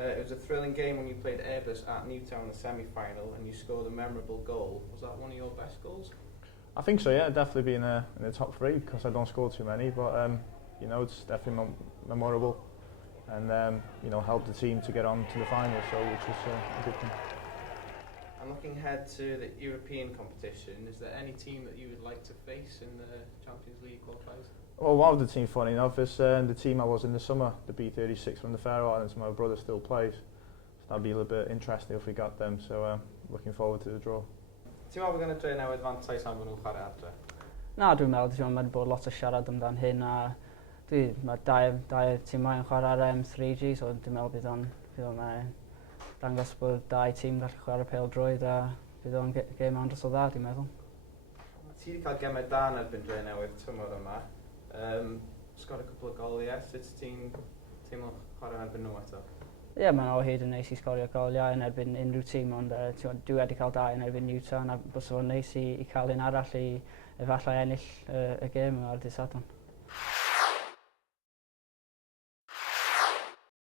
It was a thrilling game when you played Airbus at Newtown in the semi-final and you scored a memorable goal. Was that one of your best goals? I think so, yeah. Definitely be in the top three because I don't score too many, but you know, it's definitely memorable and you know, helped the team to get on to the final, so which was a good thing. And looking ahead to the European competition, is there any team that you would like to face in the Champions League qualifiers? Well, one of the teams, funny enough, is the team I was in the summer, the B36 from the Faroe Islands. My brother still plays, so that'd be a little bit interesting if we got them. So looking forward to the draw. Ti'n meddwl bod gan y dre newydd fantais am fod nhw'n chwarae adre? Na, dwi'n meddwl, mae'n bod lot o siarad amdan hyn a mae dau tîmau yn chwarae ar 3G, so dwi'n meddwl bydd o'n dangos bod dau tîm gallu chwarae pêl-droed a bydd o'n gêm andros o dda, dwi'n meddwl. Ti wedi cael gemau da yn erbyn dre newydd tymor yma. Sgorio cwpl o goliau, sut ti'n teimlo chwarae erbyn nhw eto? Ie, mae'n o hyd yn neis i sgorio goliau yn erbyn unrhyw tîm, ond dwi wedi cael dau yn erbyn Newtown a bys o'n neis i cael un arall i efallai ennill y gêm yma ar dydd Sadwrn.